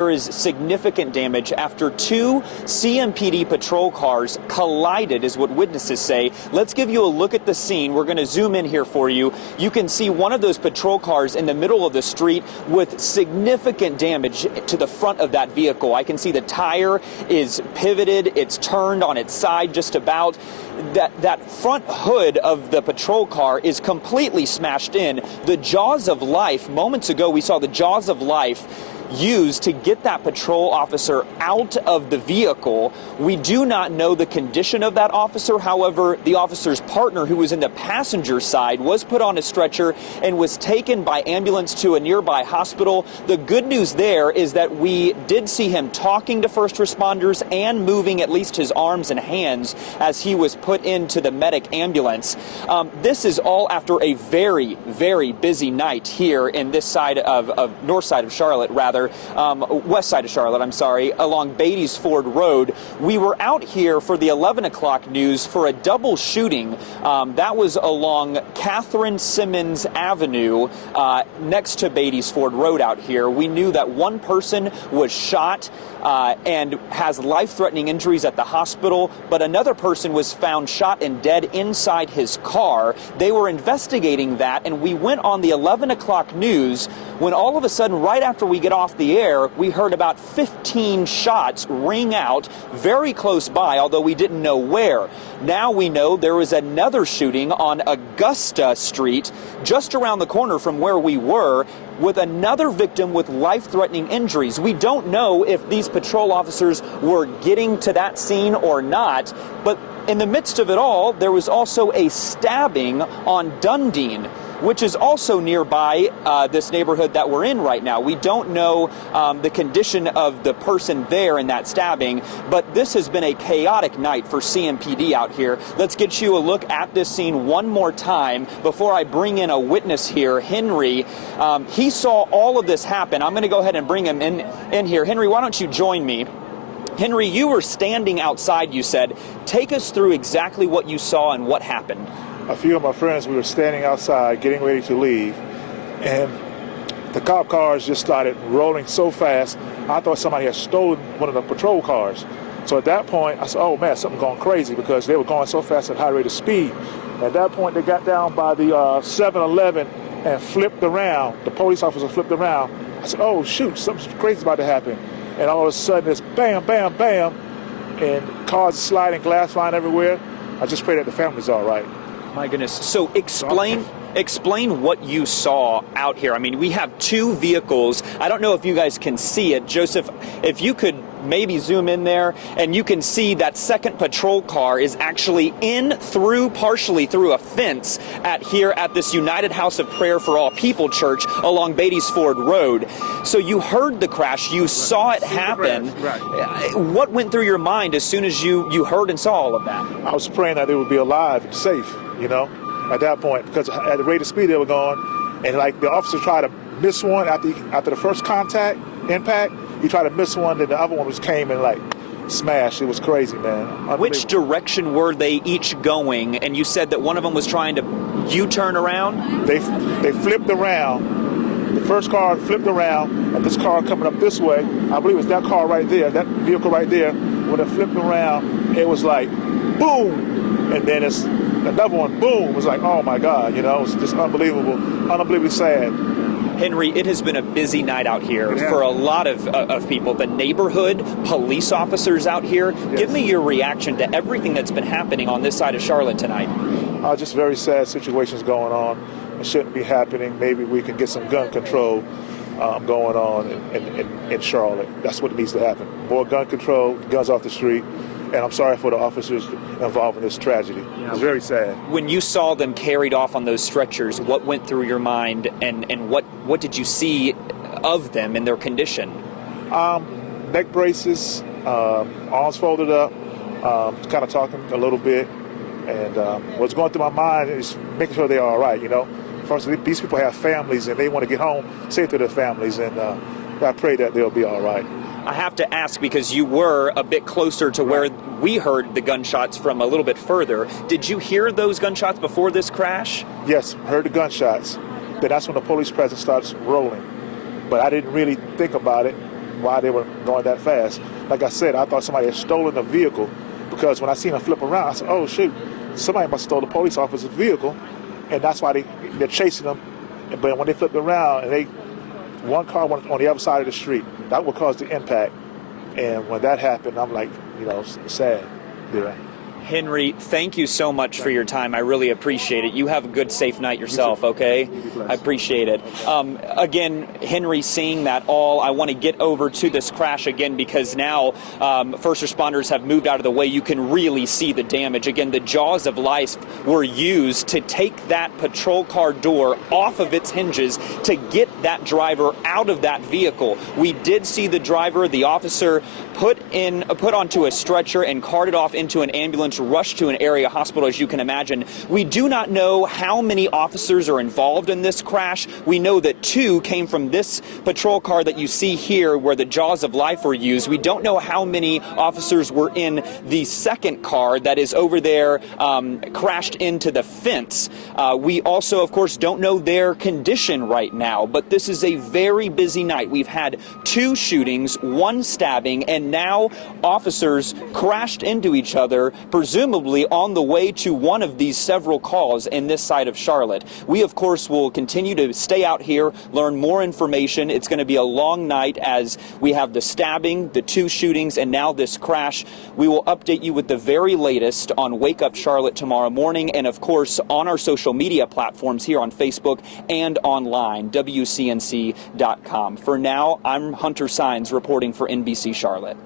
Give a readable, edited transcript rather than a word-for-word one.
There is significant damage after two CMPD patrol cars collided, is what witnesses say. Let's give you a look at the scene. We're going to zoom in here for you. You can see one of those patrol cars in the middle of the street with significant damage to the front of that vehicle. I can see the tire is pivoted. It's turned on its side just about. That front hood of the patrol car is completely smashed in. The jaws of life, moments ago we saw the jaws of life used to get that patrol officer out of the vehicle. We do not know the condition of that officer. However, the officer's partner, who was in the passenger side, was put on a stretcher and was taken by ambulance to a nearby hospital. The good news there is that we did see him talking to first responders and moving at least his arms and hands as he was put into the medic ambulance. This is all after a very, very busy night here in this side of north side of Charlotte, rather. West side of Charlotte, I'm sorry, along Beatties Ford Road. We were out here for the 11 o'clock news for a double shooting. That was along Catherine Simmons Avenue next to Beatties Ford Road out here. We knew that one person was shot and has life-threatening injuries at the hospital, but another person was found shot and dead inside his car. They were investigating that, and we went on the 11 o'clock news when all of a sudden, right after we get off the air, we heard about 15 shots ring out very close by, although we didn't know where. Now we know there was another shooting on Augusta Street, just around the corner from where we were, with another victim with life-threatening injuries. We don't know if these patrol officers were getting to that scene or not, but in the midst of it all, there was also a stabbing on Dundee, which is also nearby this neighborhood that we're in right now. We don't know the condition of the person there in that stabbing, but this has been a chaotic night for CMPD out here. Let's get you a look at this scene one more time before I bring in a witness here, Henry. He saw all of this happen. I'm going to go ahead and bring him in here. Henry, why don't you join me? Henry, you were standing outside, you said. Take us through exactly what you saw and what happened. A few of my friends, we were standing outside getting ready to leave, and the cop cars just started rolling so fast, I thought somebody had stolen one of the patrol cars. So at that point, I said, oh man, something going crazy, because they were going so fast at high rate of speed. At that point, they got down by the 7-Eleven and flipped around. The police officer flipped around. I said, oh shoot, something crazy is about to happen. And all of a sudden, it's bam, bam, bam, and cars sliding, glass flying everywhere. I just pray that the family's all right. My goodness. So explain what you saw out here. I mean, we have two vehicles. I don't know if you guys can see it. Joseph, if you could maybe zoom in there, and you can see that second patrol car is actually partially through a fence here at this United House of Prayer for All People Church along Beatties Ford Road. So you heard the crash, you saw it happen. Right. What went through your mind as soon as you heard and saw all of that? I was praying that they would be alive and safe, you know, at that point, because at the rate of speed they were going, and like the officer tried to miss one after the first impact, he tried to miss one, then the other one came and like smashed. It was crazy, man. Which direction were they each going? And you said that one of them was trying to U-turn around? They flipped around. The first car flipped around, and this car coming up this way, I believe it was that car right there, that vehicle right there, when it flipped around, it was like, boom! And then it's another one, boom! It was like, oh my God, you know, it was just unbelievable, unbelievably sad. Henry, it has been a busy night out here for a lot of people. The neighborhood, police officers out here. Yes. Give me your reaction to everything that's been happening on this side of Charlotte tonight. Just very sad situations going on. It shouldn't be happening. Maybe we can get some gun control going on in Charlotte. That's what needs to happen. More gun control, guns off the street. And I'm sorry for the officers involved in this tragedy. It's very sad. When you saw them carried off on those stretchers, what went through your mind, and what did you see of them and their condition? Neck braces, arms folded up, kind of talking a little bit. And what's going through my mind is making sure they're all right, you know. First, these people have families, and they want to get home safe to their families, and I pray that they'll be all right. I have to ask, because you were a bit closer to where we heard the gunshots from a little bit further. Did you hear those gunshots before this crash? Yes, heard the gunshots. Then that's when the police presence starts rolling. But I didn't really think about it why they were going that fast. Like I said, I thought somebody had stolen the vehicle, because when I seen them flip around, I said, oh shoot, somebody must have stole the police officer's vehicle, and that's why they're chasing them. But when they flipped around, and one car went on the other side of the street, that would cause the impact. And when that happened, I'm like, sad. Yeah. Henry, thank you so much for your time. I really appreciate it. You have a good, safe night yourself, okay? I appreciate it. Again, Henry, seeing that all, I want to get over to this crash again, because now first responders have moved out of the way. You can really see the damage. Again, the jaws of life were used to take that patrol car door off of its hinges to get that driver out of that vehicle. We did see the driver, the officer, put onto a stretcher and carted off into an ambulance, rushed to an area hospital, as you can imagine. We do not know how many officers are involved in this crash. We know that 2 came from this patrol car that you see here where the jaws of life were used. We don't know how many officers were in the second car that is over there, crashed into the fence. We also, of course, don't know their condition right now, but this is a very busy night. We've had 2 shootings, 1 stabbing, and now officers crashed into each other, presumably on the way to one of these several calls in this side of Charlotte. We, of course, will continue to stay out here, learn more information. It's going to be a long night as we have the stabbing, the 2 shootings, and now this crash. We will update you with the very latest on Wake Up Charlotte tomorrow morning, and, of course, on our social media platforms here on Facebook and online, WCNC.com. For now, I'm Hunter Sines reporting for NBC Charlotte.